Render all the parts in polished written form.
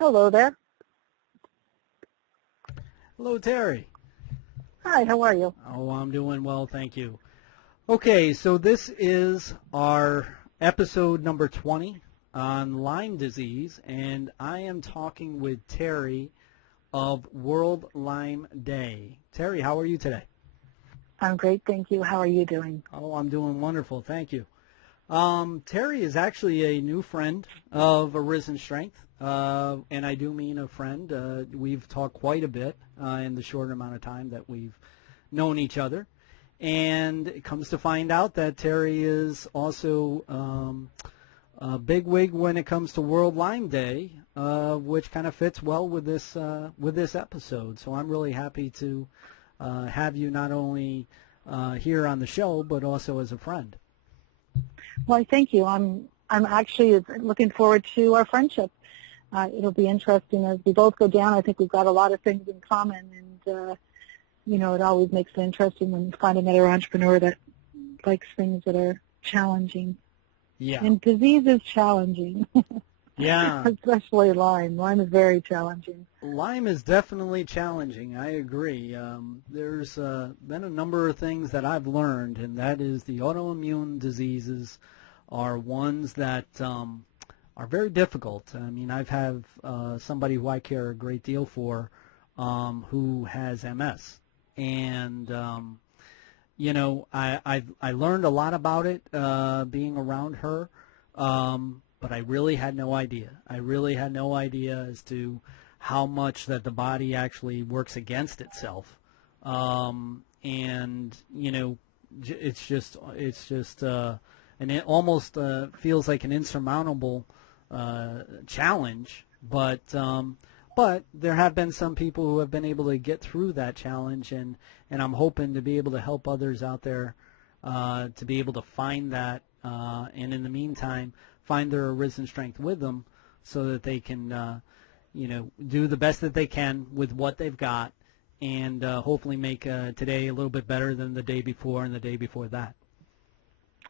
Hello there. Hello, Terri. Hi, how are you? Oh, I'm doing well, thank you. Okay, so this is our episode number 20 on Lyme disease, and I am talking with Terri of World Lyme Day. Terri, how are you today? I'm great, thank you. How are you doing? Oh, I'm doing wonderful, thank you. Terri is actually a new friend of Arisen Strength, and I do mean a friend. We've talked quite a bit in the short amount of time that we've known each other, and it comes to find out that Terri is also a bigwig when it comes to World Lyme Day, which kind of fits well with this episode. So I'm really happy to have you not only here on the show, but also as a friend. Well, thank you. I'm actually looking forward to our friendship. It'll be interesting as we both go down. I think we've got a lot of things in common, and it always makes it interesting when you find another entrepreneur that likes things that are challenging. Yeah. And disease is challenging. Yeah. Especially Lyme. Lyme is very challenging. Lyme is definitely challenging. I agree. There's been a number of things that I've learned, and that is the autoimmune diseases are ones that are very difficult. I mean, I've had somebody who I care a great deal for who has MS, and I learned a lot about it being around her. But I really had no idea. I really had no idea as to how much that the body actually works against itself, and it's just and it almost feels like an insurmountable challenge. But there have been some people who have been able to get through that challenge, and I'm hoping to be able to help others out there to be able to find that, and in the meantime, find their Arisen Strength with them so that they can, do the best that they can with what they've got, and hopefully make today a little bit better than the day before and the day before that.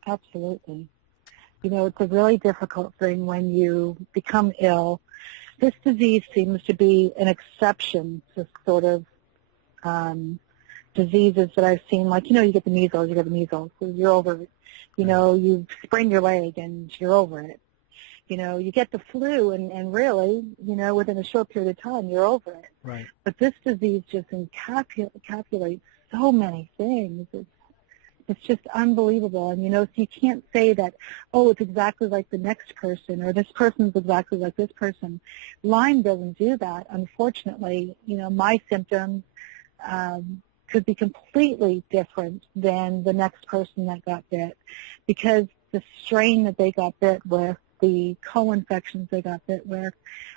Absolutely. It's a really difficult thing when you become ill. This disease seems to be an exception to sort of diseases that I've seen, like, you get the measles, so you're over it. You sprain your leg and you're over it. You get the flu and really, within a short period of time, you're over it. Right. But this disease just encapsulates so many things. It's just unbelievable. And, so you can't say that, oh, it's exactly like the next person or this person's exactly like this person. Lyme doesn't do that. Unfortunately, my symptoms could be completely different than the next person that got bit, because the strain that they got bit with, the co-infections they got bit with,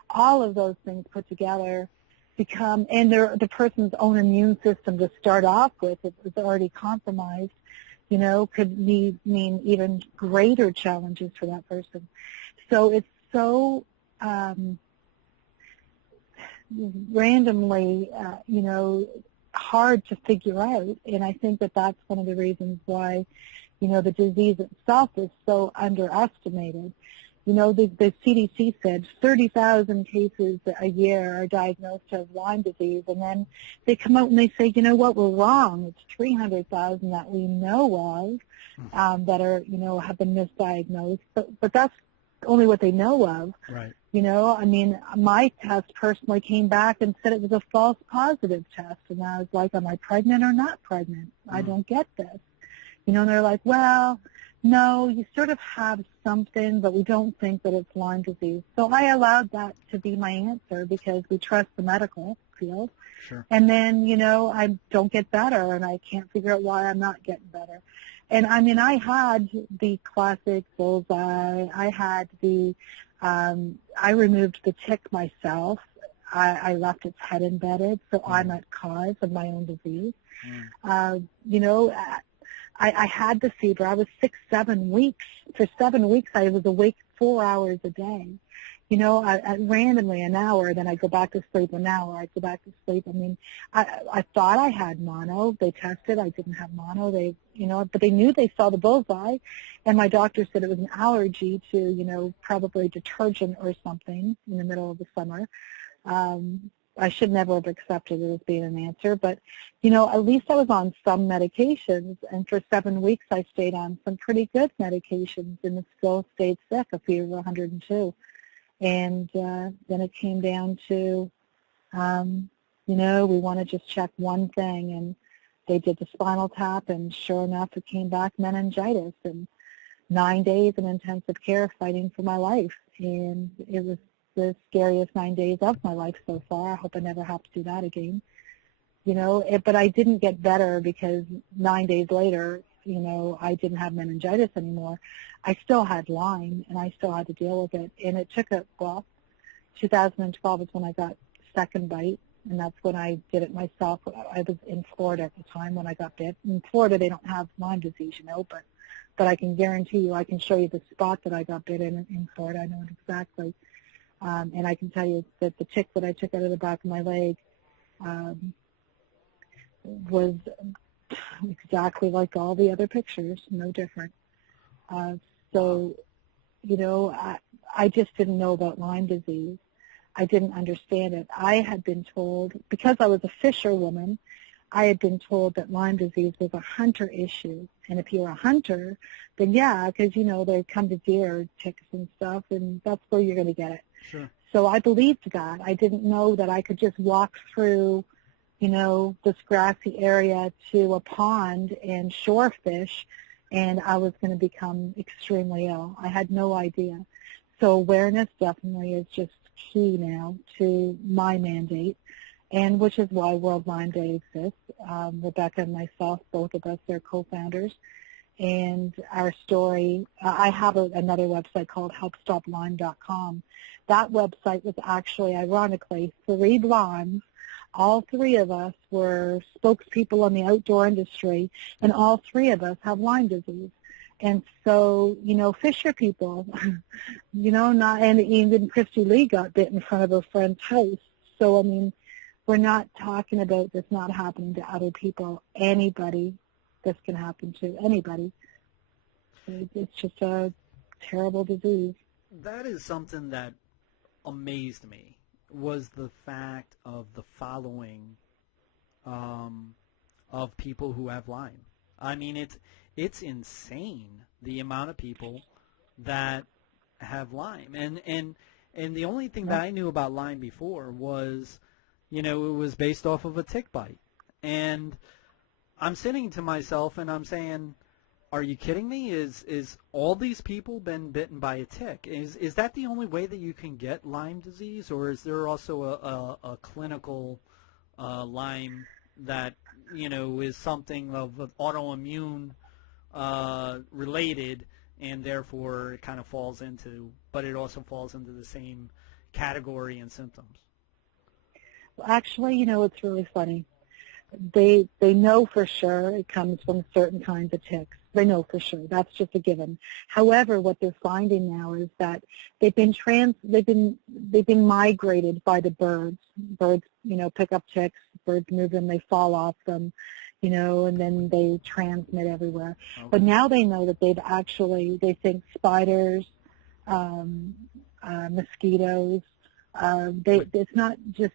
all of those things put together become, and the person's own immune system to start off with, if it's already compromised, could mean even greater challenges for that person. So it's so randomly, hard to figure out, and I think that that's one of the reasons why, the disease itself is so underestimated. The CDC said 30,000 cases a year are diagnosed of Lyme disease, and then they come out and they say, what, we're wrong. It's 300,000 that we know of that are, have been misdiagnosed, but that's only what they know of. Right. My test personally came back and said it was a false positive test, and I was like, am I pregnant or not pregnant? I don't get this. And they're like, well, no, you sort of have something, but we don't think that it's Lyme disease. So I allowed that to be my answer because we trust the medical field. Sure. And then, I don't get better, and I can't figure out why I'm not getting better. And, I had the classic bullseye. I had I removed the tick myself. I left its head embedded, so I'm at cause of my own disease. I had the fever. I was 6, 7 weeks. For 7 weeks, I was awake 4 hours a day. I randomly an hour, then I go back to sleep an hour, I go back to sleep. I mean, I thought I had mono. They tested, I didn't have mono. But they knew they saw the bullseye, and my doctor said it was an allergy to, probably detergent or something in the middle of the summer. I should never have accepted it as being an answer, but, at least I was on some medications, and for 7 weeks I stayed on some pretty good medications and still stayed sick, a fever of 102. And then it came down to, we want to just check one thing, and they did the spinal tap, and sure enough, it came back meningitis, and 9 days in intensive care fighting for my life, and it was the scariest 9 days of my life so far. I hope I never have to do that again. But I didn't get better because 9 days later, I didn't have meningitis anymore. I still had Lyme, and I still had to deal with it. And it took 2012 is when I got second bite, and that's when I did it myself. I was in Florida at the time when I got bit. In Florida, they don't have Lyme disease, but I can guarantee you, I can show you the spot that I got bit in Florida. I know it exactly. And I can tell you that the tick that I took out of the back of my leg was exactly like all the other pictures, no different. I just didn't know about Lyme disease. I didn't understand it. I had been told, because I was a fisherwoman, I had been told that Lyme disease was a hunter issue. And if you're a hunter, then yeah, because, they come to deer, ticks and stuff, and that's where you're going to get it. Sure. So I believed God. I didn't know that I could just walk through, this grassy area to a pond and shore fish, and I was going to become extremely ill. I had no idea. So awareness definitely is just key now to my mandate, and which is why World Lyme Day exists. Rebecca and myself, both of us, are co-founders. And our story, I have another website called helpstoplyme.com. That website was actually, ironically, 3 blondes. All 3 of us were spokespeople in the outdoor industry, and all 3 of us have Lyme disease. And so, fisher people, and even Christy Lee got bit in front of her friend's house. So, I mean, we're not talking about this not happening to other people. Anybody, this can happen to anybody. It's just a terrible disease. That is something that amazed me, was the fact of the following of people who have Lyme. I mean, it's insane, the amount of people that have Lyme. And the only thing that I knew about Lyme before was, it was based off of a tick bite. And I'm sitting to myself and I'm saying, are you kidding me? Is all these people been bitten by a tick? Is that the only way that you can get Lyme disease, or is there also a clinical Lyme that is something of autoimmune related, and therefore it kind of falls into, but it also falls into the same category and symptoms? Well, actually, it's really funny. They know for sure it comes from certain kinds of ticks. They know for sure. That's just a given. However, what they're finding now is that they've been migrated by the birds. Birds, pick up ticks. Birds move them, they fall off them, and then they transmit everywhere. Okay. But now they know that they think spiders, mosquitoes. It's not just.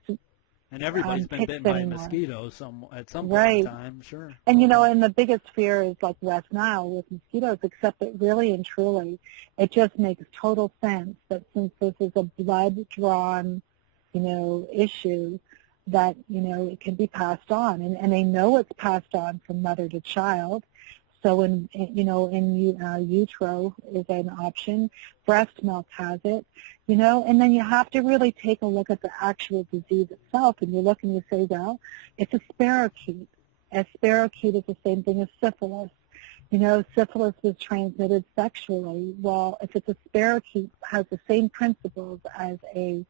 And everybody's been bitten by a mosquito at some point right. in time, sure. And, and the biggest fear is like West Nile with mosquitoes, except that really and truly it just makes total sense that since this is a blood-drawn, issue, that, it can be passed on. And they know it's passed on from mother to child. So in utero is an option. Breast milk has it, and then you have to really take a look at the actual disease itself, and you look and you say, well, it's a spirochete. A spirochete is the same thing as syphilis. Syphilis is transmitted sexually. Well, if it's a spirochete, has the same principles as a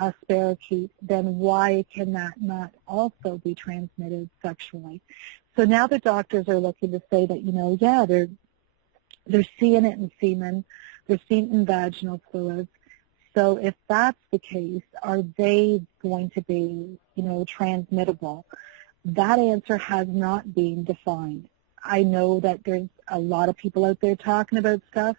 spirochete, then why can that not also be transmitted sexually? So now the doctors are looking to say that, they're seeing it in semen, they're seeing it in vaginal fluids. So if that's the case, are they going to be, transmittable? That answer has not been defined. I know that there's a lot of people out there talking about stuff,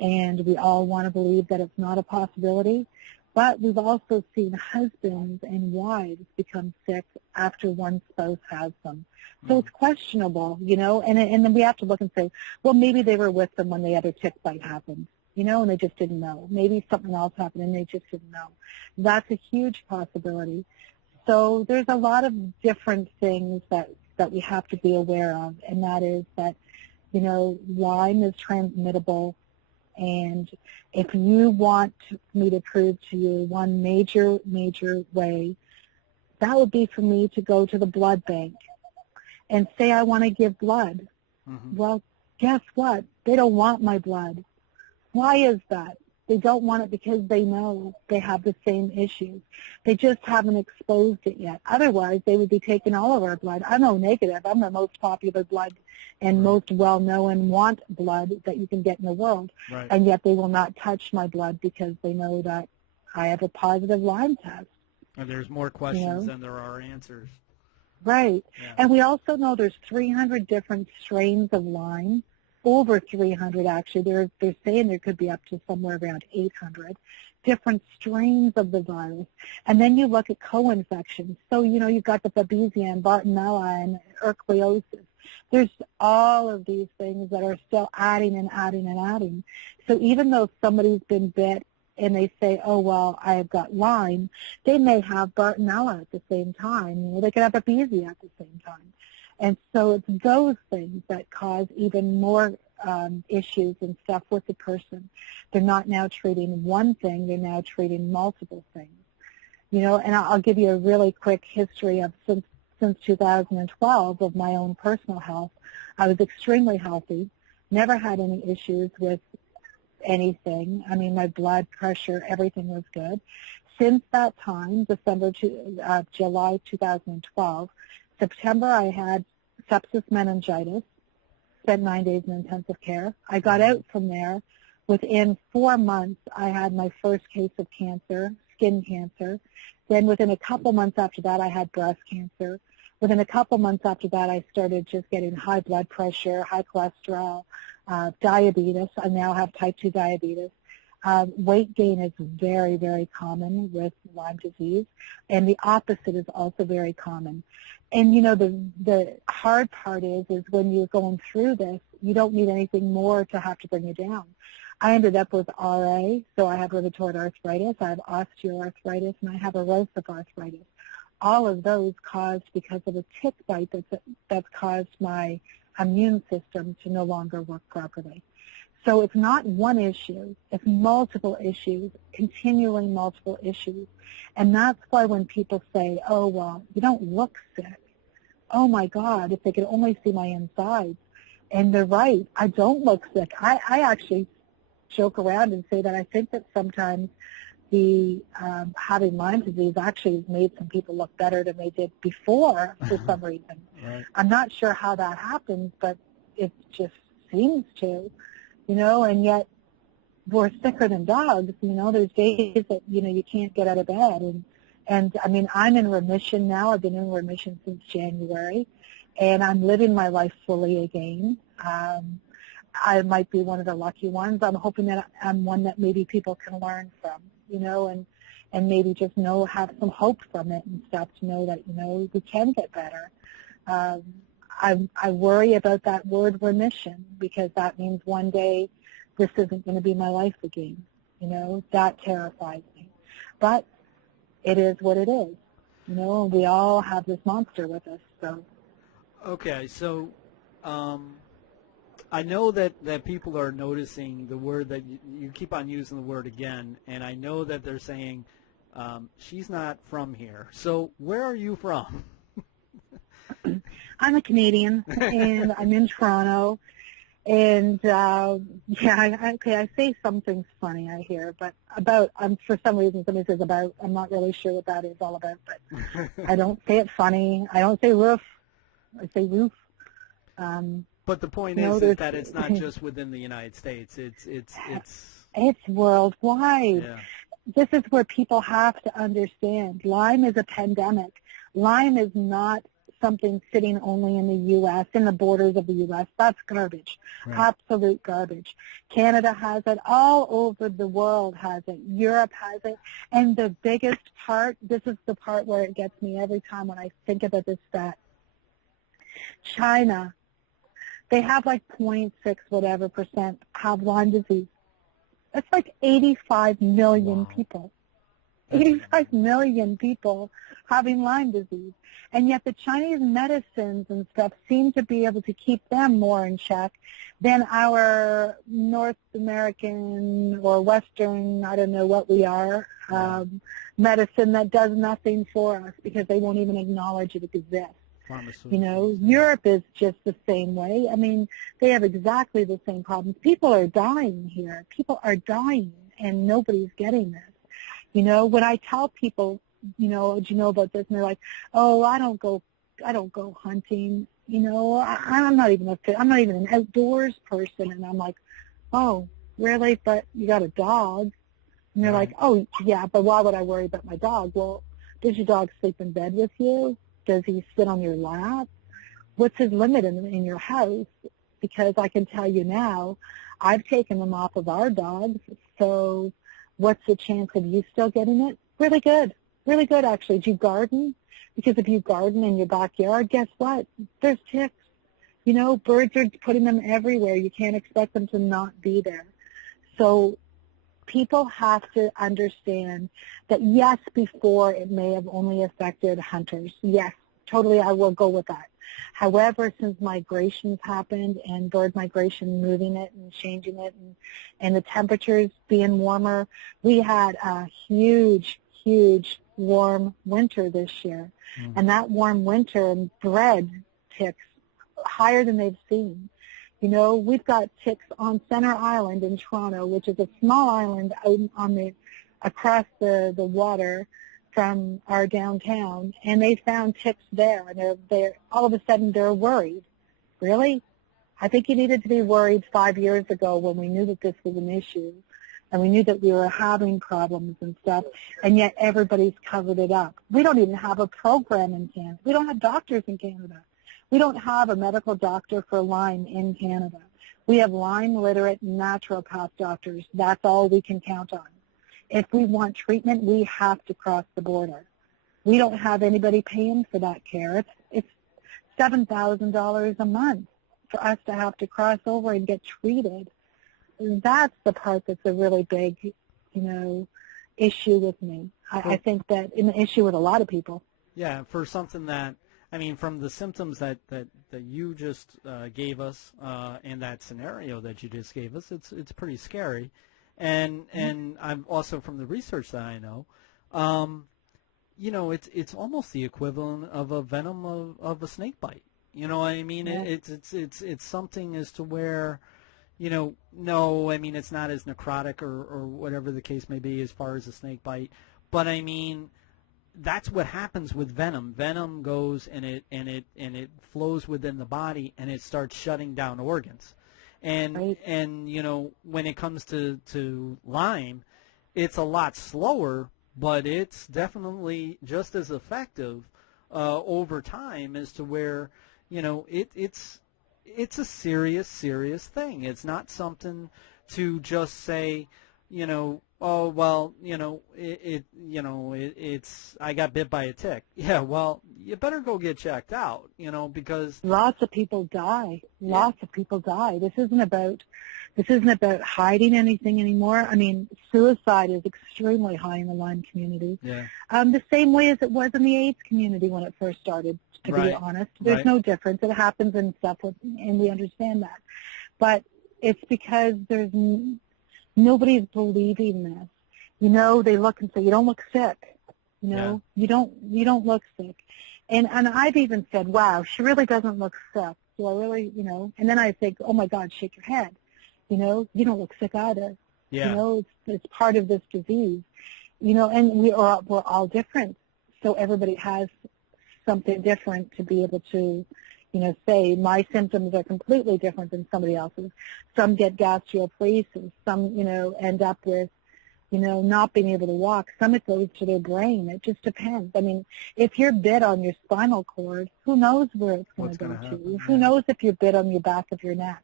and we all want to believe that it's not a possibility. But we've also seen husbands and wives become sick after one spouse has them. So it's questionable, and then we have to look and say, well, maybe they were with them when the other tick bite happened, and they just didn't know. Maybe something else happened and they just didn't know. That's a huge possibility. So there's a lot of different things that we have to be aware of, and that is that, Lyme is transmittable. And if you want me to prove to you one major way, that would be for me to go to the blood bank and say I want to give blood. Mm-hmm. Well, guess what? They don't want my blood. Why is that? They don't want it because they know they have the same issues. They just haven't exposed it yet. Otherwise, they would be taking all of our blood. I'm O negative. I'm the most popular blood and most well-known want blood that you can get in the world. Right. And yet they will not touch my blood because they know that I have a positive Lyme test. And there's more questions than there are answers. Right. Yeah. And we also know there's 300 different strains of Lyme. Over 300, actually. They're saying there could be up to somewhere around 800 different strains of the virus. And then you look at co-infections. So, you've got the Babesia and Bartonella and ehrlichiosis. There's all of these things that are still adding and adding and adding. So even though somebody's been bit and they say, oh, well, I've got Lyme, they may have Bartonella at the same time. They could have Babesia at the same time. And so it's those things that cause even more issues and stuff with the person. They're not now treating one thing, they're now treating multiple things. And I'll give you a really quick history of since 2012 of my own personal health. I was extremely healthy, never had any issues with anything. I mean, my blood pressure, everything was good. Since that time, July 2012, September, I had sepsis meningitis, spent 9 days in intensive care. I got out from there. Within 4 months, I had my first case of cancer, skin cancer. Then within a couple months after that, I had breast cancer. Within a couple months after that, I started just getting high blood pressure, high cholesterol, diabetes. I now have type 2 diabetes. Weight gain is very, very common with Lyme disease, and the opposite is also very common. And, the hard part is when you're going through this, you don't need anything more to have to bring you down. I ended up with RA, so I have rheumatoid arthritis, I have osteoarthritis, and I have erosive arthritis. All of those caused because of a tick bite that's caused my immune system to no longer work properly. So it's not one issue, it's multiple issues, continually multiple issues. And that's why when people say, oh, well, you don't look sick. Oh, my God, if they could only see my insides. And they're right, I don't look sick. I actually joke around and say that I think that sometimes the having Lyme disease actually has made some people look better than they did before for some reason. Right. I'm not sure how that happens, but it just seems to. And yet we're sicker than dogs. There's days that, you can't get out of bed. And I mean, I'm in remission now. I've been in remission since January, and I'm living my life fully again. I might be one of the lucky ones. I'm hoping that I'm one that maybe people can learn from, and maybe just have some hope from it and stuff to know that, we can get better. I worry about that word remission because that means one day this isn't going to be my life again. That terrifies me. But it is what it is, and we all have this monster with us. So. Okay, so I know that people are noticing the word that you keep on using the word again, and I know that they're saying she's not from here. So where are you from? I'm a Canadian, and I'm in Toronto, and I say something's funny, I hear, but for some reason somebody says about, I'm not really sure what that is all about, but I don't say it funny. I don't say roof. I say roof. But the point is that it's not just within the United States. It's worldwide. Yeah. this is where people have to understand. Lyme is a pandemic. Lyme is not something sitting only in the U.S., in the borders of the U.S. That's garbage, absolute garbage. Canada has it. All over the world has it. Europe has it. And the biggest part, this is the part where it gets me every time when I think about this stat. China, they have like 0.6 whatever percent have Lyme disease. That's like 85 million people. 85 million people having Lyme disease. And yet the Chinese medicines and stuff seem to be able to keep them more in check than our North American or Western, I don't know what we are, medicine that does nothing for us because they won't even acknowledge it exists. You know, Europe is just the same way. I mean, they have exactly the same problems. People are dying here. People are dying, and nobody's getting this. You know, when I tell people, you know, do you know about this? And they're like, oh, I don't go hunting. You know, I'm not even an outdoors person. And I'm like, oh, really? But you got a dog. And they're like, oh, yeah, but why would I worry about my dog? Well, does your dog sleep in bed with you? Does he sit on your lap? What's his limit in your house? Because I can tell you now, I've taken them off of our dogs, so what's the chance of you still getting it? Really good actually. Do you garden? Because if you garden in your backyard, guess what? There's ticks. You know, birds are putting them everywhere. You can't expect them to not be there. So people have to understand that, yes, before it may have only affected hunters. Yes, totally, I will go with that. However, since migrations happened and bird migration moving it and changing it and the temperatures being warmer, we had a huge warm winter this year. And that warm winter bred ticks higher than they've seen. You know, we've got ticks on Center Island in Toronto, which is a small island out on across the water from our downtown, and they found ticks there, and they're all of a sudden they're worried. Really? I think you needed to be worried 5 years ago when we knew that this was an issue, and we knew that we were having problems and stuff, and yet everybody's covered it up. We don't even have a program in Canada. We don't have doctors in Canada. We don't have a medical doctor for Lyme in Canada. We have Lyme-literate naturopath doctors. That's all we can count on. If we want treatment, we have to cross the border. We don't have anybody paying for that care. It's $7,000 a month for us to have to cross over and get treated. That's the part that's a really big, you know, issue with me. I think that an issue with a lot of people. Yeah, for something that, I mean, from the symptoms that you just gave us and that scenario that you just gave us, it's pretty scary. And I'm also, from the research that I know, you know, it's almost the equivalent of a venom of a snake bite. You know what I mean? Yeah. It's something as to where, you know, no, I mean, it's not as necrotic or whatever the case may be as far as a snake bite, but I mean, that's what happens with venom. Venom goes and it flows within the body and it starts shutting down organs. And you know, when it comes to Lyme, it's a lot slower, but it's definitely just as effective over time as to where, you know, it's a serious thing. It's not something to just say, you know, oh, well, you know, it's I got bit by a tick. Yeah, well, you better go get checked out, you know, because lots of people die. Lots of people die. This isn't about hiding anything anymore. I mean, suicide is extremely high in the Lyme community. Yeah. The same way as it was in the AIDS community when it first started, to be honest. There's no difference. It happens in stuff, and we understand that. But it's because there's nobody's believing this. You know, they look and say, you don't look sick. You know, you don't look sick. And I've even said, wow, she really doesn't look sick. Do I really, you know? And then I think, oh my God, shake your head. You know, you don't look sick either. Yeah. You know, it's part of this disease. You know, and we're all different. So everybody has something different to be able to, you know, say my symptoms are completely different than somebody else's. Some get gastroparesis. Some, you know, end up with not being able to walk. Some it goes to their brain. It just depends. I mean, if you're bit on your spinal cord, who knows where it's going to go to? Who knows if you're bit on your back of your neck?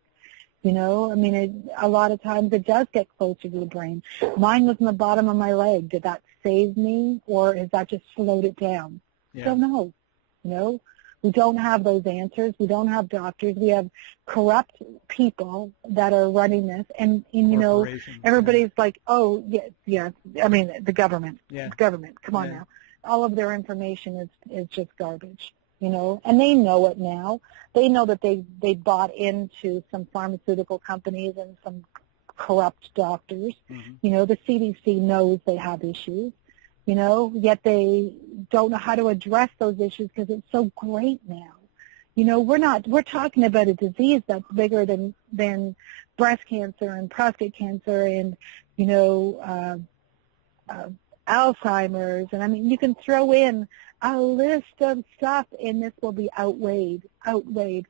I mean, a lot of times it does get closer to the brain. Mine was in the bottom of my leg. Did that save me, or has that just slowed it down? Yeah. Don't know. We don't have those answers. We don't have doctors. We have corrupt people that are running this, and everybody's like, oh, yeah. I mean, the government. Yeah. The government. Come on now. All of their information is just garbage, and they know it now. They know that they bought into some pharmaceutical companies and some corrupt doctors. Mm-hmm. The CDC knows they have issues. Yet they don't know how to address those issues because it's so great now. We're talking about a disease that's bigger than breast cancer and prostate cancer and, Alzheimer's. And I mean, you can throw in a list of stuff and this will be outweighed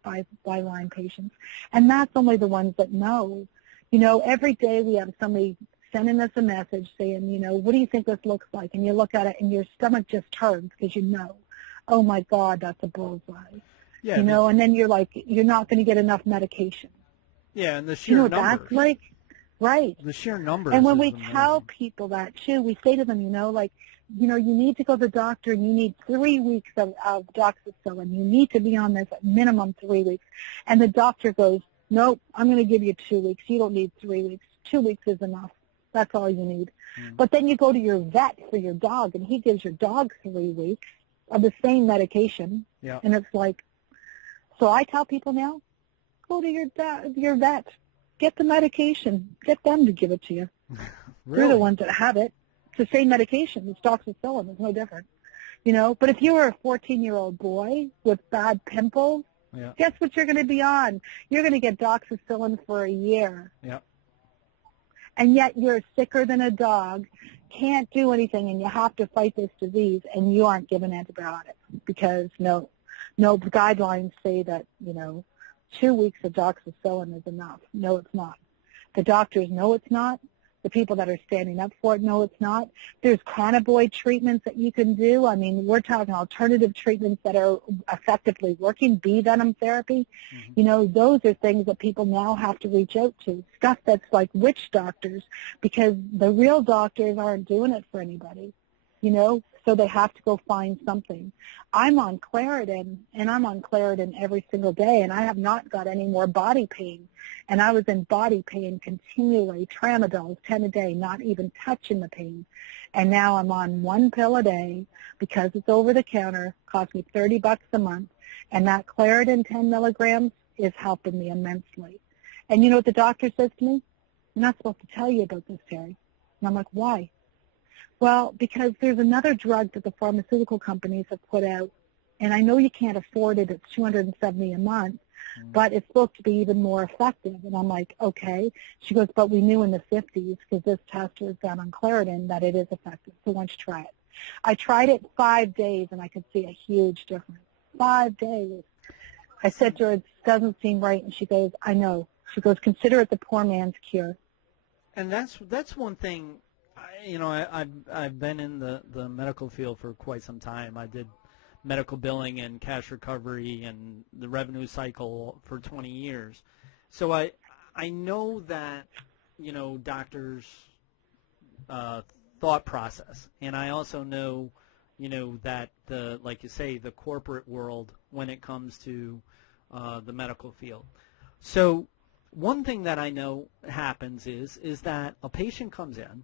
by Lyme patients. And that's only the ones that know. Every day we have somebody sending us a message saying, what do you think this looks like? And you look at it and your stomach just turns because oh my God, that's a bullseye. Yeah, and then you're like, you're not going to get enough medication. Yeah, and the sheer numbers. That's like, right. The sheer numbers. And when we tell people that too, we say to them, you need to go to the doctor and you need 3 weeks of doxycycline. You need to be on this at minimum 3 weeks. And the doctor goes, nope, I'm going to give you 2 weeks. You don't need 3 weeks. 2 weeks is enough. That's all you need. Mm. But then you go to your vet for your dog, and he gives your dog 3 weeks of the same medication. Yeah. And it's like, so I tell people now, go to your vet. Get the medication. Get them to give it to you. Really? They're the ones that have it. It's the same medication. It's doxycycline. It's no different. But if you were a 14-year-old boy with bad pimples, guess what you're going to be on? You're going to get doxycycline for a year. Yeah. And yet you're sicker than a dog, can't do anything, and you have to fight this disease, and you aren't given antibiotics because no guidelines say that, 2 weeks of doxycycline is enough. No, it's not. The doctors know it's not. The people that are standing up for it know it's not. There's cannabinoid treatments that you can do. I mean, we're talking alternative treatments that are effectively working, bee venom therapy. Mm-hmm. Those are things that people now have to reach out to, stuff that's like witch doctors, because the real doctors aren't doing it for anybody, so they have to go find something. I'm on Claritin, and I'm on Claritin every single day, and I have not got any more body pain. And I was in body pain continually, Tramadol 10 a day, not even touching the pain. And now I'm on 1 pill a day because it's over the counter, costs me $30 a month, and that Claritin 10 milligrams is helping me immensely. And you know what the doctor says to me? I'm not supposed to tell you about this, Terri. And I'm like, why? Well, because there's another drug that the pharmaceutical companies have put out, and I know you can't afford it. It's $270 a month, but it's supposed to be even more effective. And I'm like, okay. She goes, but we knew in the 50s, because this test was done on Claritin, that it is effective. So why don't you try it? I tried it 5 days, and I could see a huge difference. 5 days. I said to her, it doesn't seem right, and she goes, I know. She goes, consider it the poor man's cure. And that's one thing. I've been in the medical field for quite some time. I did medical billing and cash recovery and the revenue cycle for 20 years. So I know that, doctors' thought process. And I also know, that like you say, the corporate world when it comes to the medical field. So one thing that I know happens is that a patient comes in,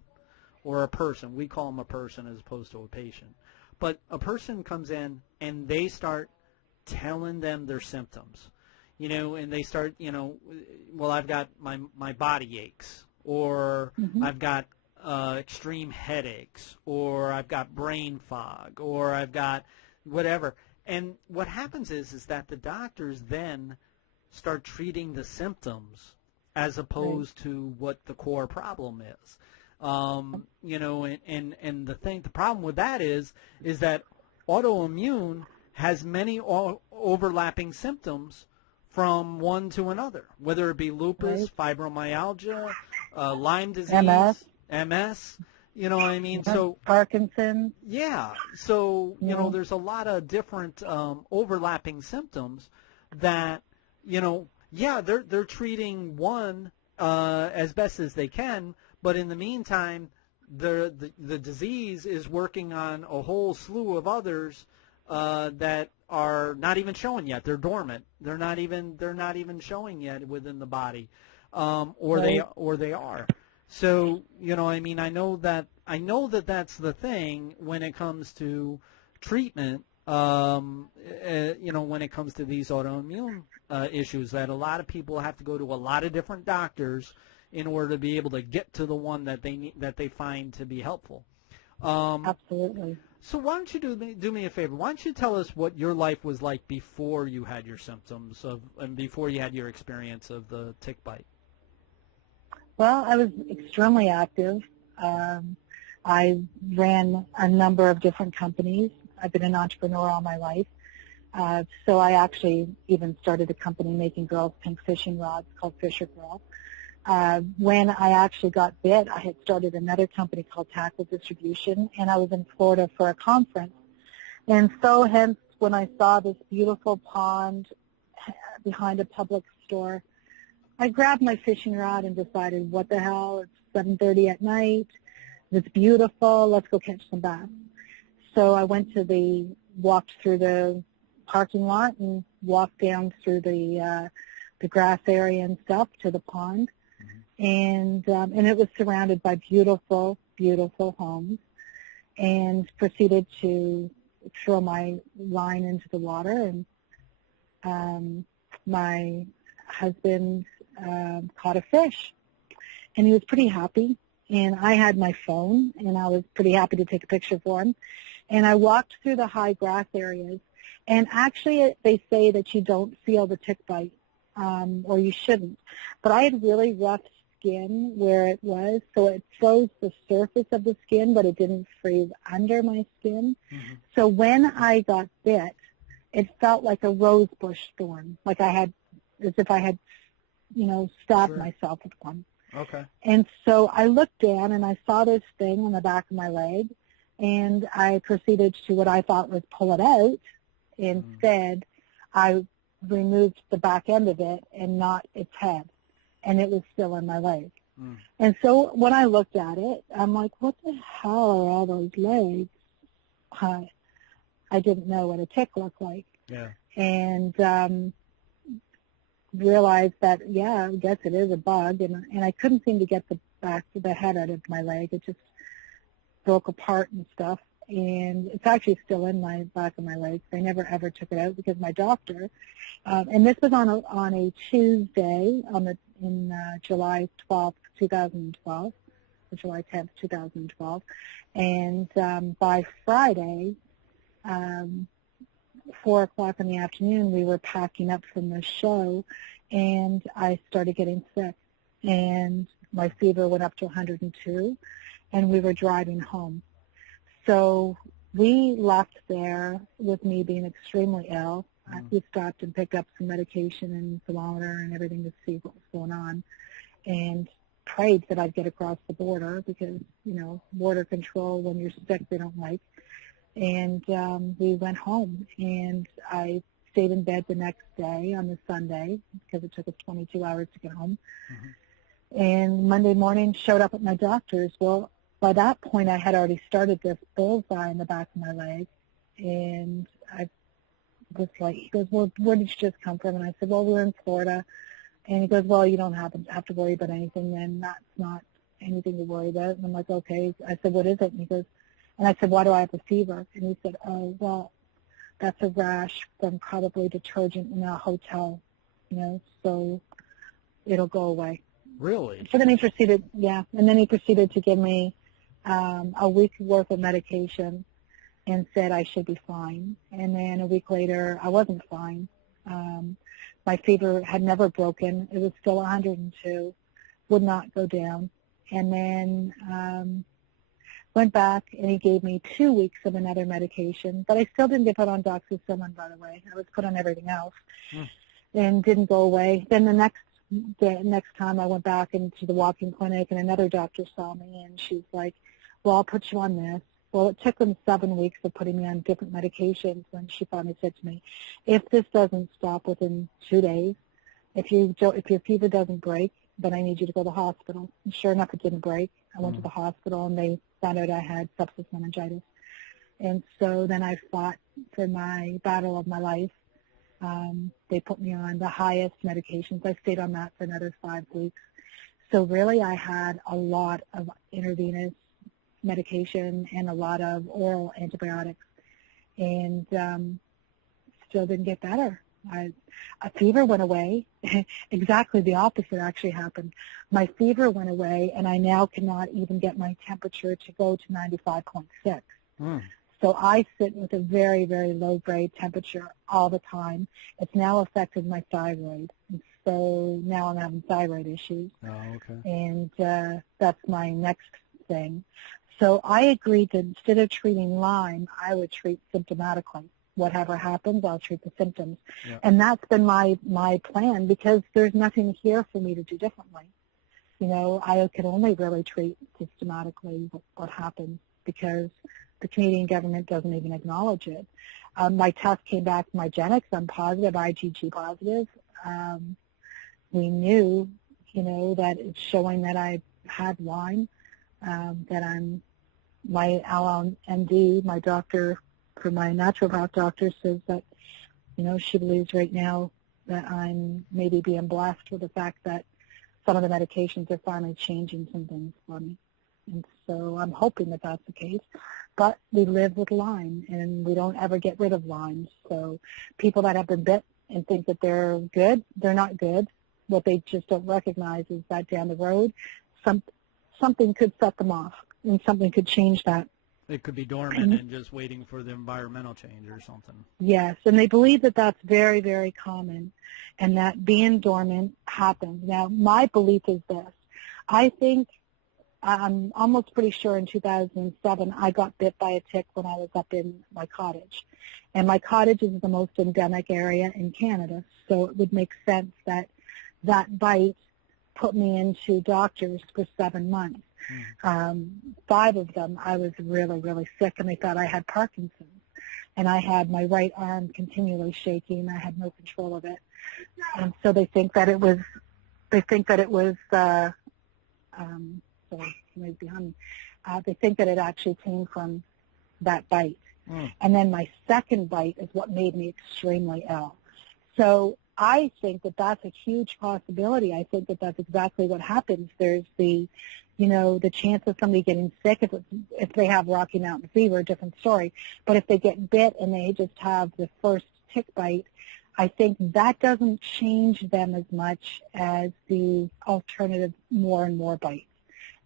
or a person, we call them a person as opposed to a patient, but a person comes in and they start telling them their symptoms, and they start, well, I've got my body aches, or I've got extreme headaches, or I've got brain fog, or I've got whatever. And what happens is that the doctors then start treating the symptoms as opposed to what the core problem is. And the problem with that is that autoimmune has many overlapping symptoms from one to another, whether it be lupus, fibromyalgia, Lyme disease, MS. You know what I mean? So Parkinson's. yeah. So there's a lot of different overlapping symptoms that they're treating one as best as they can, but in the meantime, the disease is working on a whole slew of others that are not even showing yet. They're dormant. They're not even showing yet within the body, or they are. So I know that that's the thing when it comes to treatment. When it comes to these autoimmune issues, that a lot of people have to go to a lot of different doctors in order to be able to get to the one that they find to be helpful. Absolutely. So why don't you do me a favor? Why don't you tell us what your life was like before you had your symptoms and before you had your experience of the tick bite? Well, I was extremely active. I ran a number of different companies. I've been an entrepreneur all my life. So I actually even started a company making girls' pink fishing rods called Fisher Girl. When I actually got bit, I had started another company called Tackle Distribution, and I was in Florida for a conference. And so hence, when I saw this beautiful pond behind a public store, I grabbed my fishing rod and decided, what the hell, it's 7:30 at night, it's beautiful, let's go catch some bass. So I walked through the parking lot and walked down through the grass area and stuff to the pond. And it was surrounded by beautiful, beautiful homes, and proceeded to throw my line into the water. And my husband caught a fish, and he was pretty happy. And I had my phone, and I was pretty happy to take a picture for him. And I walked through the high grass areas, and actually they say that you don't feel the tick bite, or you shouldn't. But I had really rough skin where it was, so it froze the surface of the skin, but it didn't freeze under my skin. Mm-hmm. So when I got bit, it felt like a rose bush thorn, as if I had, stabbed myself with one. Okay. And so I looked down and I saw this thing on the back of my leg, and I proceeded to what I thought was pull it out. Instead, I removed the back end of it and not its head, and it was still in my leg. And so when I looked at it, I'm like, what the hell are all those legs? I didn't know what a tick looked like. Yeah. And realized that, I guess it is a bug, and I couldn't seem to get the head out of my leg. It just broke apart and stuff, and it's actually still in my back of my leg. They never ever took it out because my doctor, and this was on a Tuesday in July 12th, 2012, or July 10th, 2012, and by Friday, 4 o'clock in the afternoon, we were packing up from the show, and I started getting sick, and my fever went up to 102, and we were driving home. So we left there with me being extremely ill. We stopped and picked up some medication and thermometer and everything to see what was going on, and prayed that I'd get across the border because, border control, when you're sick, they don't like. And we went home, and I stayed in bed the next day on the Sunday because it took us 22 hours to get home. Mm-hmm. And Monday morning showed up at my doctor's. Well, by that point, I had already started this bullseye in the back of my leg, and I was like, he goes, well, where did you just come from? And I said, well, we're in Florida. And he goes, well, you don't have to worry about anything then. That's not anything to worry about. And I'm like, okay. I said, what is it? And he goes, and I said, why do I have a fever? And he said, oh, well, that's a rash from probably detergent in a hotel, so it'll go away. Really? So then he proceeded, to give me a week's worth of medication and said I should be fine. And then a week later, I wasn't fine. My fever had never broken. It was still 102, would not go down. And then went back, and he gave me 2 weeks of another medication, but I still didn't get put on doxycycline, by the way. I was put on everything else and didn't go away. Then the next time I went back into the walk-in clinic, and another doctor saw me, and she's like, well, I'll put you on this. Well, it took them 7 weeks of putting me on different medications when she finally said to me, if this doesn't stop within 2 days, if your fever doesn't break, then I need you to go to the hospital. And sure enough, it didn't break. I went to the hospital, and they found out I had sepsis meningitis. And so then I fought for my battle of my life. They put me on the highest medications. I stayed on that for another 5 weeks. So really I had a lot of intravenous medication and a lot of oral antibiotics, and still didn't get better. A fever went away. Exactly the opposite actually happened. My fever went away, and I now cannot even get my temperature to go to 95.6. So I sit with a very, very low-grade temperature all the time. It's now affected my thyroid, and so now I'm having thyroid issues. Oh, okay. And that's my next thing. So I agreed that instead of treating Lyme, I would treat symptomatically. Whatever happens, I'll treat the symptoms. Yep. And that's been my plan, because there's nothing here for me to do differently. You know, I can only really treat systematically what happens, because the Canadian government doesn't even acknowledge it. My test came back, my genetics, I'm positive, IgG positive. We knew, you know, that it's showing that I had Lyme, that my LMD, my doctor, for my naturopath doctor, says that, you know, she believes right now that I'm maybe being blessed with the fact that some of the medications are finally changing some things for me. And so I'm hoping that that's the case. But we live with Lyme, and we don't ever get rid of Lyme. So people that have been bit and think that they're good, they're not good. What they just don't recognize is that down the road, something could set them off, and something could change that. It could be dormant and just waiting for the environmental change or something. Yes, and they believe that that's very, very common, and that being dormant happens. Now, my belief is this. I think, I'm almost pretty sure in 2007, I got bit by a tick when I was up in my cottage. And my cottage is the most endemic area in Canada, so it would make sense that that bite put me into doctors for 7 months. 5 of them, I was really, really sick, and they thought I had Parkinson's. And I had my right arm continually shaking. I had no control of it. And so they think that it was, sorry, somebody's behind me. They think that it actually came from that bite. And then my second bite is what made me extremely ill. So I think that that's a huge possibility. I think that that's exactly what happens. There's the, you know, the chance of somebody getting sick, if they have Rocky Mountain fever, different story. But if they get bit and they just have the first tick bite, I think that doesn't change them as much as the alternative more and more bites.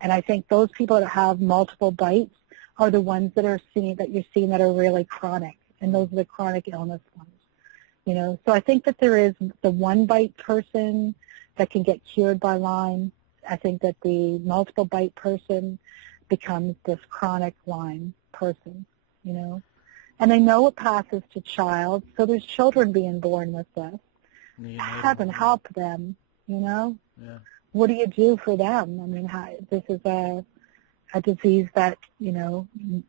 And I think those people that have multiple bites are the ones that you're seeing that are really chronic, and those are the chronic illness ones. You know, so I think that there is the one bite person that can get cured by Lyme. I think that the multiple bite person becomes this chronic Lyme person, you know. And they know it passes to child, so there's children being born with this. Heaven help them, you know. Yeah. What do you do for them? I mean, this is a disease that, you know,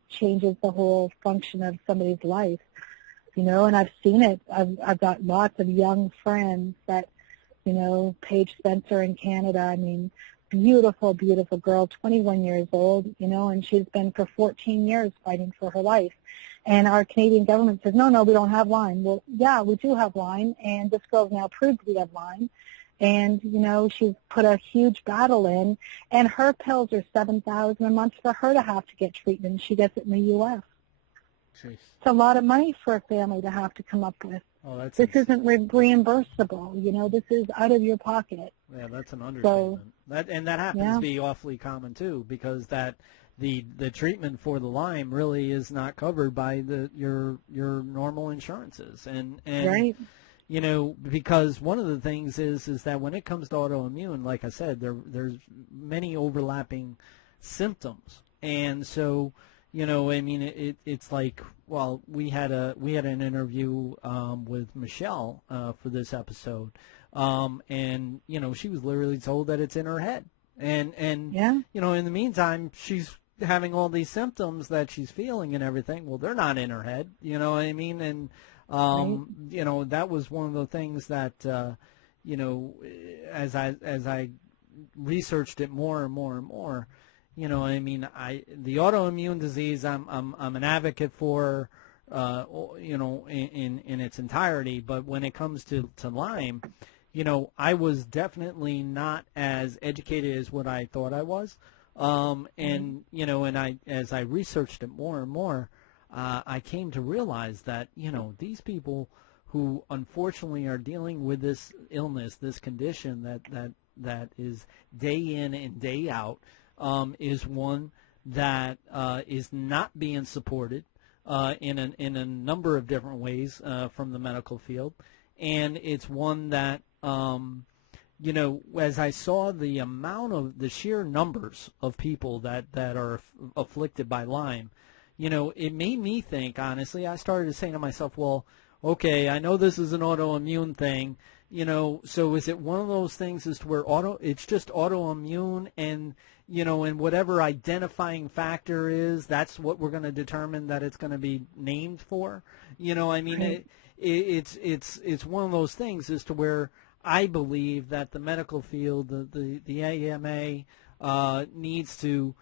changes the whole function of somebody's life, you know, and I've seen it. I've got lots of young friends that, you know, Paige Spencer in Canada, I mean, beautiful, beautiful girl, 21 years old, you know, and she's been for 14 years fighting for her life. And our Canadian government says, no, we don't have Lyme. Well, yeah, we do have Lyme, and this girl's now proved we have Lyme. And, you know, she's put a huge battle in, and her pills are $7,000 a month for her to have to get treatment. She gets it in the U.S. Jeez. It's a lot of money for a family to have to come up with. Oh, this isn't reimbursable. You know, this is out of your pocket. Yeah, that's an understatement. So, that happens to be awfully common too, because the treatment for the Lyme really is not covered by your normal insurances, and right. You know, because one of the things is that when it comes to autoimmune, like I said, there's many overlapping symptoms, and so, you know, I mean, it's like, well, we had an interview with Michelle for this episode, and you know, she was literally told that it's in her head, and yeah. you know, in the meantime, she's having all these symptoms that she's feeling and everything. Well, they're not in her head, you know what I mean? And Right. you know, that was one of the things that you know, as I researched it more and more and more, you know, I mean, the autoimmune disease, I'm an advocate for, you know, in its entirety. But when it comes to Lyme, you know, I was definitely not as educated as what I thought I was. And you know, and as I researched it more and more, I came to realize that, you know, these people who unfortunately are dealing with this illness, this condition that is day in and day out, is one that is not being supported in a number of different ways from the medical field, and it's one that you know, as I saw the amount of the sheer numbers of people that are afflicted by Lyme, you know, it made me think, honestly. I started saying to myself, well, okay, I know this is an autoimmune thing, you know, so is it one of those things as to where it's just autoimmune, and, you know, and whatever identifying factor is, that's what we're going to determine that it's going to be named for? You know, I mean, Right. it's one of those things as to where I believe that the medical field, the AMA, needs to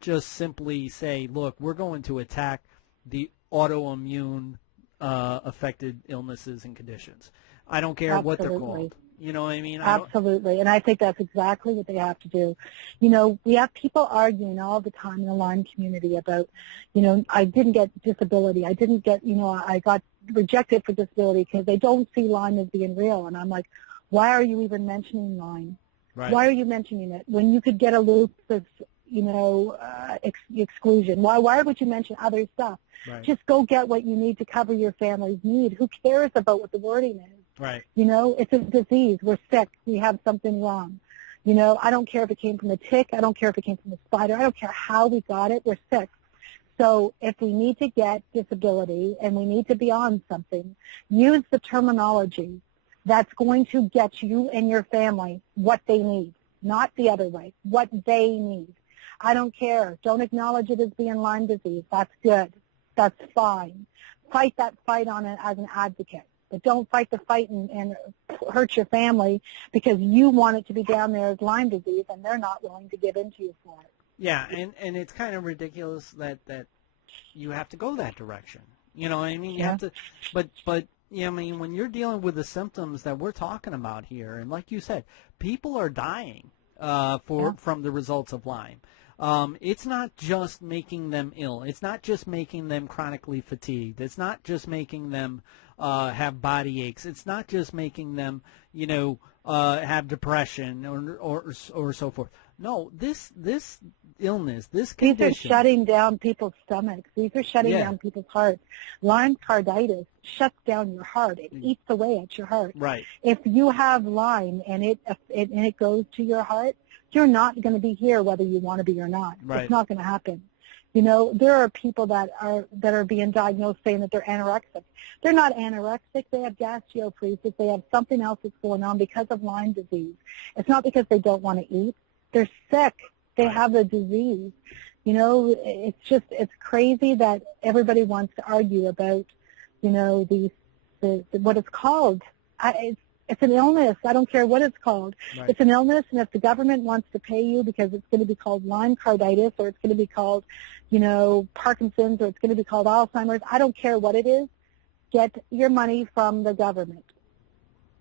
just simply say, look, we're going to attack the autoimmune affected illnesses and conditions. I don't care what they're Absolutely. called. You know what I mean? Absolutely, and I think that's exactly what they have to do. You know, we have people arguing all the time in the Lyme community about, you know, I didn't get disability. I didn't get, you know, I got rejected for disability because they don't see Lyme as being real. And I'm like, why are you even mentioning Lyme? Right. Why are you mentioning it when you could get a lupus, you know, exclusion? Why would you mention other stuff? Right. Just go get what you need to cover your family's need. Who cares about what the wording is? Right. You know, it's a disease. We're sick. We have something wrong. You know, I don't care if it came from a tick. I don't care if it came from a spider. I don't care how we got it. We're sick. So if we need to get disability and we need to be on something, use the terminology that's going to get you and your family what they need, not the other way, what they need. I don't care. Don't acknowledge it as being Lyme disease. That's good. That's fine. Fight that fight on it as an advocate. But don't fight the fight and hurt your family because you want it to be down there as Lyme disease and they're not willing to give in to you for it. Yeah, and it's kind of ridiculous that you have to go that direction. You know what I mean? You have to, but yeah, I mean, when you're dealing with the symptoms that we're talking about here, and like you said, people are dying from the results of Lyme. It's not just making them ill. It's not just making them chronically fatigued. It's not just making them have body aches. It's not just making them, you know, have depression or so forth. No, this illness, this condition. These are shutting down people's stomachs. These are shutting down people's hearts. Lyme carditis shuts down your heart. It eats away at your heart. Right. If you have Lyme and it goes to your heart, you're not going to be here whether you want to be or not. Right. It's not going to happen. You know, there are people that are being diagnosed saying that they're anorexic. They're not anorexic. They have gastroparesis. They have something else that's going on because of Lyme disease. It's not because they don't want to eat. They're sick. They have the disease. You know, it's crazy that everybody wants to argue about, you know, what it's called. It's an illness. I don't care what it's called. Right. It's an illness, and if the government wants to pay you because it's going to be called Lyme carditis or it's going to be called, you know, Parkinson's or it's going to be called Alzheimer's, I don't care what it is. Get your money from the government.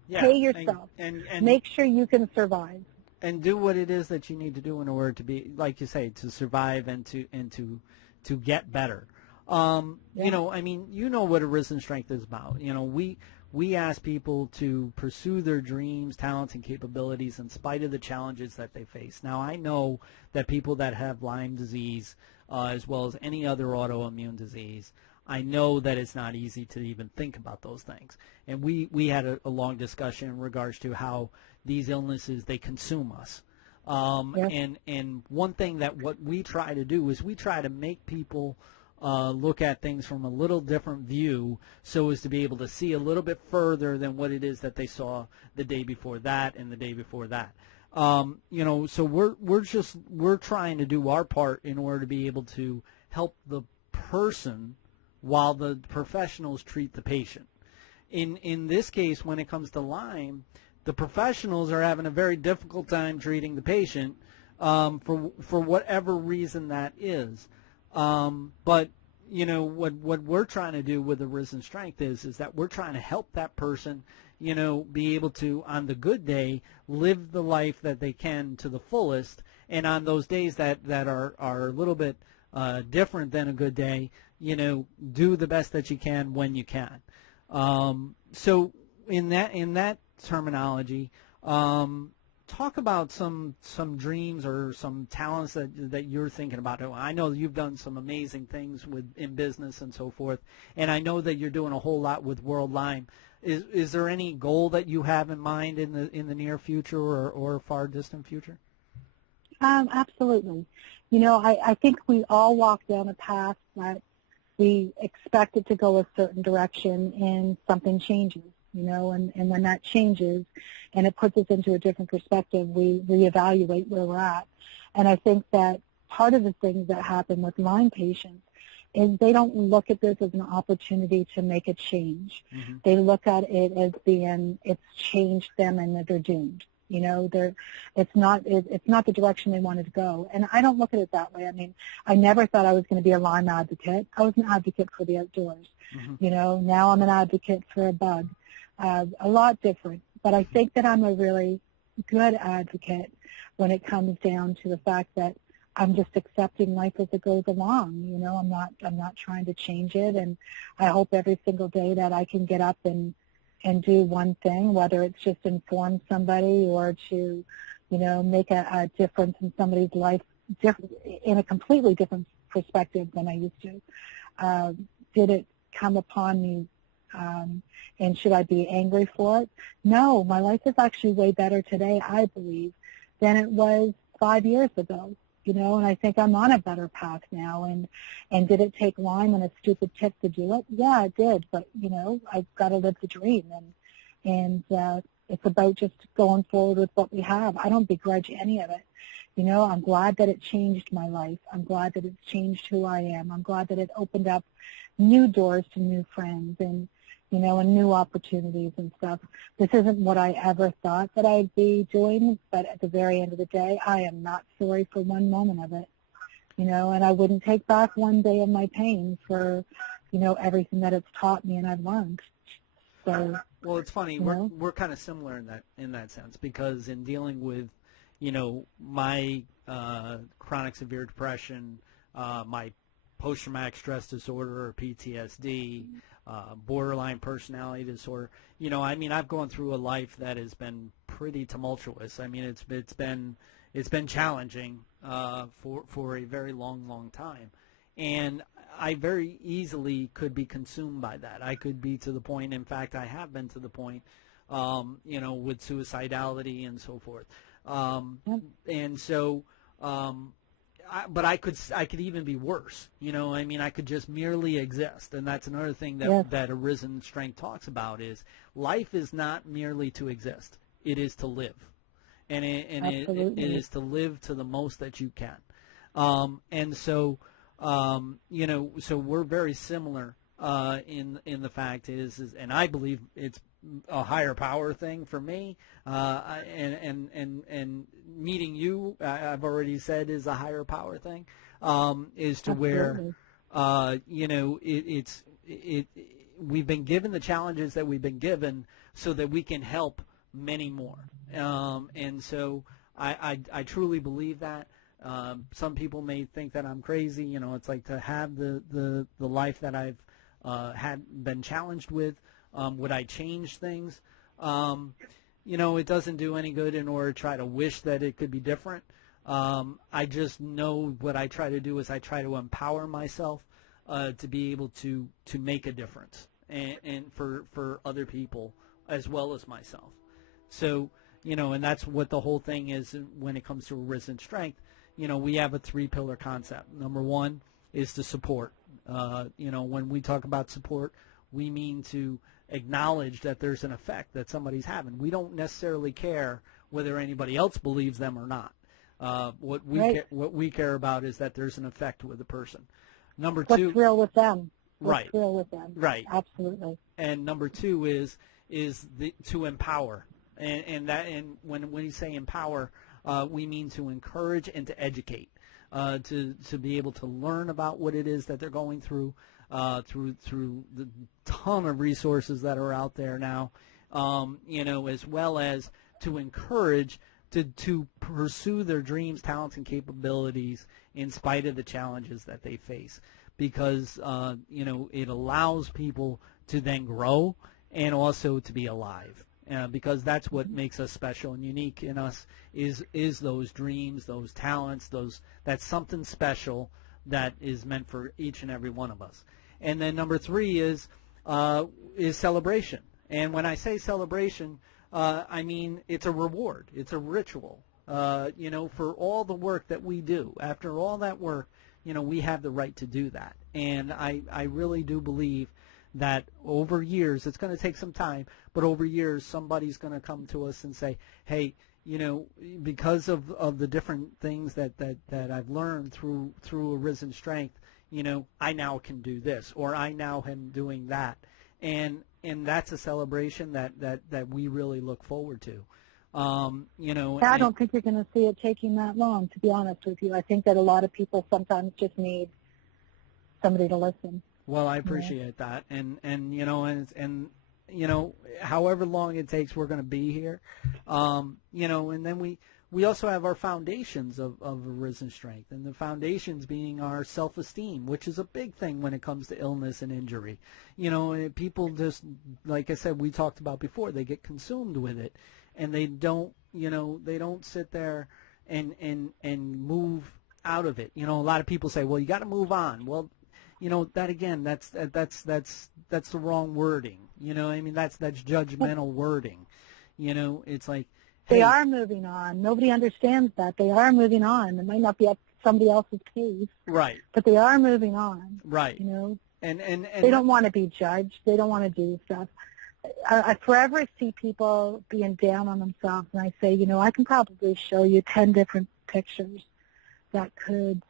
Yeah, pay yourself. And make sure you can survive. And do what it is that you need to do in order to be, like you say, to survive and to get better. You know, I mean, you know what Arisen Strength is about. You know, we ask people to pursue their dreams, talents, and capabilities in spite of the challenges that they face. Now, I know that people that have Lyme disease, as well as any other autoimmune disease, I know that it's not easy to even think about those things. And we had a long discussion in regards to how these illnesses, they consume us. And one thing that what we try to do is we try to make people look at things from a little different view so as to be able to see a little bit further than what it is that they saw the day before that and the day before that. So we're trying to do our part in order to be able to help the person while the professionals treat the patient. In this case, when it comes to Lyme, the professionals are having a very difficult time treating the patient for whatever reason that is. But what we're trying to do with Arisen Strength is that we're trying to help that person, be able to, on the good day, live the life that they can to the fullest, and on those days that are a little bit different than a good day, do the best that you can when you can. So in that terminology, talk about some dreams or some talents that you're thinking about. I know you've done some amazing things in business and so forth, and I know that you're doing a whole lot with World Lyme. Is there any goal that you have in mind in the near future or far distant future? Absolutely. I think we all walk down a path that we expect it to go a certain direction, and something changes. And when that changes and it puts us into a different perspective, we reevaluate where we're at. And I think that part of the things that happen with Lyme patients is they don't look at this as an opportunity to make a change. Mm-hmm. They look at it as being it's changed them and that they're doomed. It's not the direction they wanted to go. And I don't look at it that way. I mean, I never thought I was going to be a Lyme advocate. I was an advocate for the outdoors. Mm-hmm. Now I'm an advocate for a bug. A lot different. But I think that I'm a really good advocate when it comes down to the fact that I'm just accepting life as it goes along. I'm not trying to change it, and I hope every single day that I can get up and do one thing, whether it's just inform somebody or to, make a difference in somebody's life in a completely different perspective than I used to. Did it come upon me, and should I be angry for it? No, my life is actually way better today, I believe, than it was 5 years ago. And I think I'm on a better path now. And did it take Lyme and a stupid tip to do it? Yeah, it did. But, I've got to live the dream. And it's about just going forward with what we have. I don't begrudge any of it. I'm glad that it changed my life. I'm glad that it's changed who I am. I'm glad that it opened up new doors to new friends and new opportunities and stuff. This isn't what I ever thought that I'd be doing, but at the very end of the day, I am not sorry for one moment of it, and I wouldn't take back one day of my pain for, everything that it's taught me and I've learned. So, well, it's funny. We're kind of similar in that sense, because in dealing with, my chronic severe depression, my post-traumatic stress disorder or PTSD, borderline personality disorder. I've gone through a life that has been pretty tumultuous. It's been challenging for a very long time, and I very easily could be consumed by that. I could be to the point. In fact, I have been to the point, with suicidality and so forth. And so. But I could even be worse. I could just merely exist, and that's another thing that Arisen Strength talks about is life is not merely to exist; it is to live, and it is to live to the most that you can. And so, so we're very similar in the fact is, and I believe it's a higher power thing for me, and meeting you, I've already said, is a higher power thing, is to Absolutely. where, we've been given the challenges that we've been given so that we can help many more, and so I truly believe that. Some people may think that I'm crazy. It's like to have the life that I've been challenged with. Would I change things? It doesn't do any good in order to try to wish that it could be different. I just know what I try to do is I try to empower myself to be able to make a difference and for other people as well as myself. So, and that's what the whole thing is when it comes to Arisen Strength. We have a 3-pillar concept. Number one is to support. When we talk about support, we mean to acknowledge that there's an effect that somebody's having. We don't necessarily care whether anybody else believes them or not. What we care about is that there's an effect with the person. Number two, what's real with them. Right. What's real with them. Right. Absolutely. And number two is to empower. And when we say empower, we mean to encourage and to educate, to be able to learn about what it is that they're going through the ton of resources that are out there now, as well as to encourage to pursue their dreams, talents, and capabilities in spite of the challenges that they face, because it allows people to then grow and also to be alive. Because that's what makes us special and unique in us is those dreams, those talents, that's something special that is meant for each and every one of us. And then number three is celebration. And when I say celebration, I mean it's a reward, it's a ritual. For all the work that we do. After all that work, we have the right to do that. And I really do believe that over years, it's going to take some time, but over years somebody's going to come to us and say, hey, because of the different things that I've learned through Arisen Strength, I now can do this, or I now am doing that. And that's a celebration that we really look forward to. I don't think you're going to see it taking that long, to be honest with you. I think that a lot of people sometimes just need somebody to listen. Well, I appreciate that, and however long it takes, we're going to be here, and then we also have our foundations of Arisen Strength, and the foundations being our self-esteem, which is a big thing when it comes to illness and injury. People just, like I said, we talked about before, they get consumed with it, and they don't sit there and move out of it. A lot of people say, well, you got to move on. Well, that again, that's the wrong wording. That's judgmental wording. It's like, hey, they are moving on. Nobody understands that. They are moving on. It might not be up to somebody else's pace. Right. But they are moving on. Right. And they don't want to be judged. They don't want to do stuff. I forever see people being down on themselves, and I say, I can probably show you 10 different pictures that could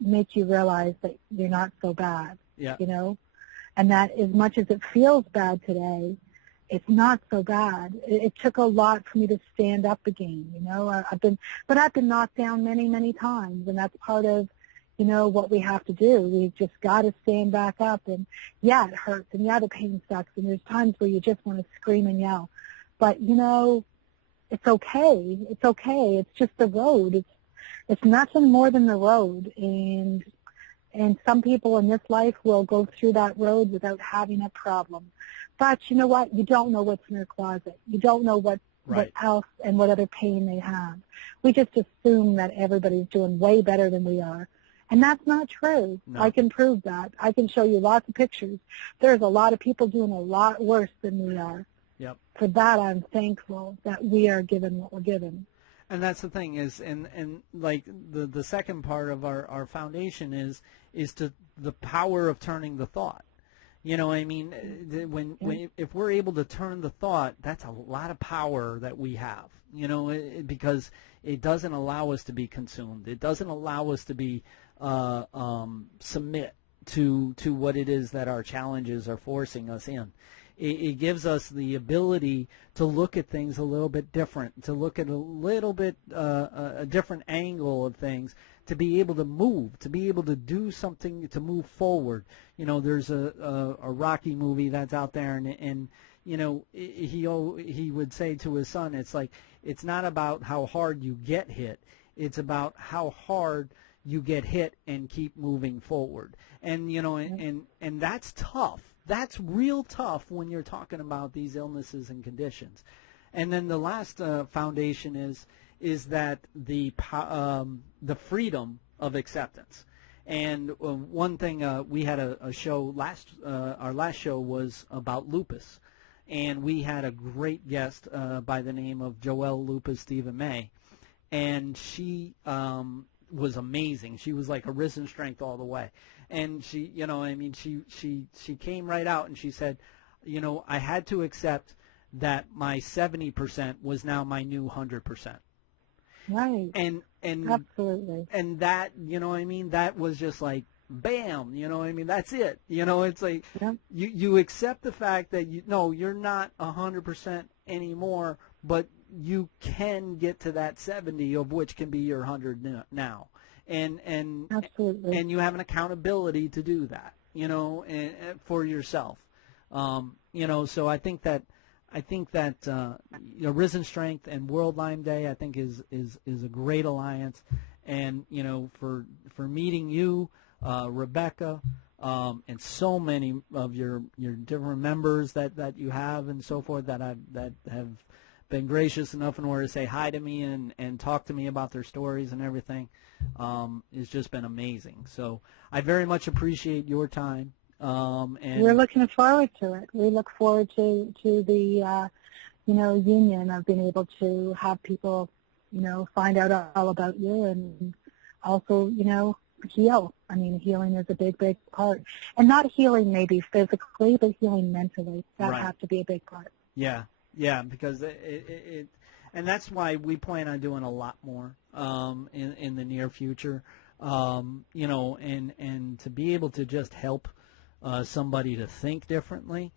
make you realize that you're not so bad, and that as much as it feels bad today, it's not so bad. It took a lot for me to stand up again, I've been knocked down many, many times, and that's part of, what we have to do. We've just got to stand back up, and yeah, it hurts, and yeah, the pain sucks, and there's times where you just want to scream and yell, but it's okay. It's okay. It's just the road. It's nothing more than the road, and some people in this life will go through that road without having a problem. But you know what? You don't know what's in their closet. You don't know what else and what other pain they have. We just assume that everybody's doing way better than we are, and that's not true. No. I can prove that. I can show you lots of pictures. There's a lot of people doing a lot worse than we are. Yep. For that, I'm thankful that we are given what we're given. And that's the thing is, and like the second part of our foundation is to the power of turning the thought. If we're able to turn the thought, that's a lot of power that we have. Because it doesn't allow us to be consumed. It doesn't allow us to be submit to what it is that our challenges are forcing us in. It gives us the ability to look at things a little bit different, to look at a little bit a different angle of things, to be able to move, to be able to do something, to move forward. There's a Rocky movie that's out there, and he would say to his son, it's like, it's not about how hard you get hit, it's about how hard you get hit and keep moving forward. And and that's tough. That's real tough when you're talking about these illnesses and conditions. And then the last foundation is that the freedom of acceptance. And one thing, we had a show our last show was about lupus, and we had a great guest by the name of Joelle Lupus Stephen May, and she was amazing. She was like Arisen Strength all the way. And she came right out and she said, I had to accept that my 70% was now my new 100%. Right. And Absolutely. And that, you know what I mean, that was just like, bam, you know what I mean, that's it. You know, it's like you accept the fact that you're not 100% anymore, but you can get to that 70, of which can be your 100 now. And Absolutely. And you have an accountability to do that, you know, for yourself. You know, so I think that Arisen Strength and World Lyme Day, I think, is a great alliance. And, you know, for meeting you, Rebecca, and so many of your different members that you have and so forth that have been gracious enough in order to say hi to me and talk to me about their stories and everything, it's just been amazing. So I very much appreciate your time. And we're looking forward to it. We look forward to the union of being able to have people, find out all about you and also, heal. I mean, healing is a big, big part. And not healing maybe physically, but healing mentally. That has to be a big part. Yeah, because it and that's why we plan on doing a lot more in the near future. And to be able to just help somebody to think differently,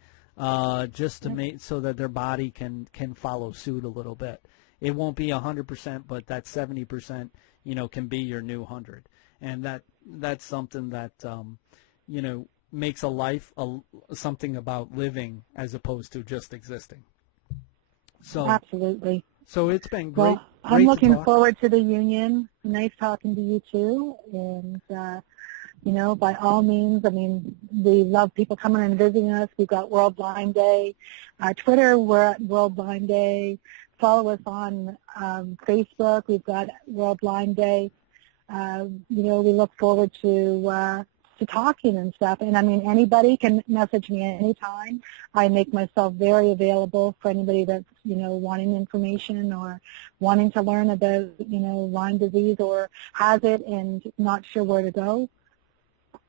just to make so that their body can follow suit a little bit. It won't be 100%, but that 70%, can be your new 100. And that's something that, makes a life something about living as opposed to just existing. So absolutely. So it's been great. Well, I'm looking forward to the union. Nice talking to you too. And, by all means, I mean, we love people coming and visiting us. We've got World Lyme Day. Twitter, we're at World Lyme Day. Follow us on Facebook. We've got World Lyme Day. We look forward to talking and stuff. And, I mean, anybody can message me anytime. I make myself very available for anybody that's, wanting information or wanting to learn about, Lyme disease or has it and not sure where to go.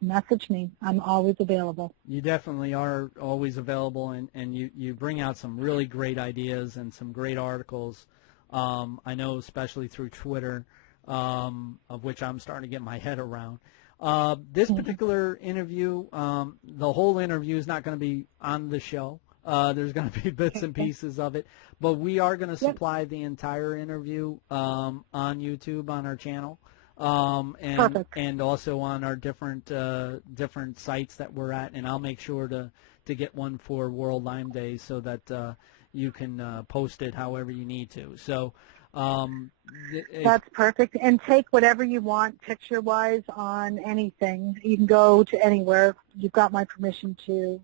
Message me. I'm always available. You definitely are always available, and you bring out some really great ideas and some great articles. I know especially through Twitter, of which I'm starting to get my head around. This particular interview, the whole interview is not going to be on the show. There's going to be bits and pieces of it, but we are going to supply the entire interview on YouTube on our channel. And also on our different sites that we're at, and I'll make sure to get one for World Lyme Day so that you can post it however you need to. So that's perfect. And take whatever you want picture-wise on anything. You can go to anywhere. You've got my permission to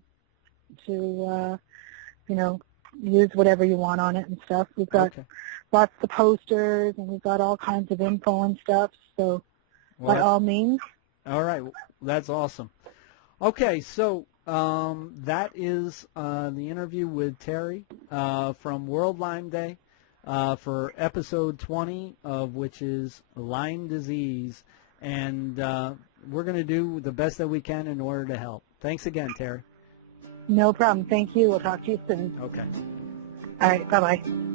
use whatever you want on it and stuff. We've got lots of posters, and we've got all kinds of info and stuff. So, by all means. All right. That's awesome. Okay, so that is the interview with Terri from World Lyme Day for episode 20 of which is Lyme disease. And we're going to do the best that we can in order to help. Thanks again, Terri. No problem. Thank you. We'll talk to you soon. Okay. All right. Bye-bye.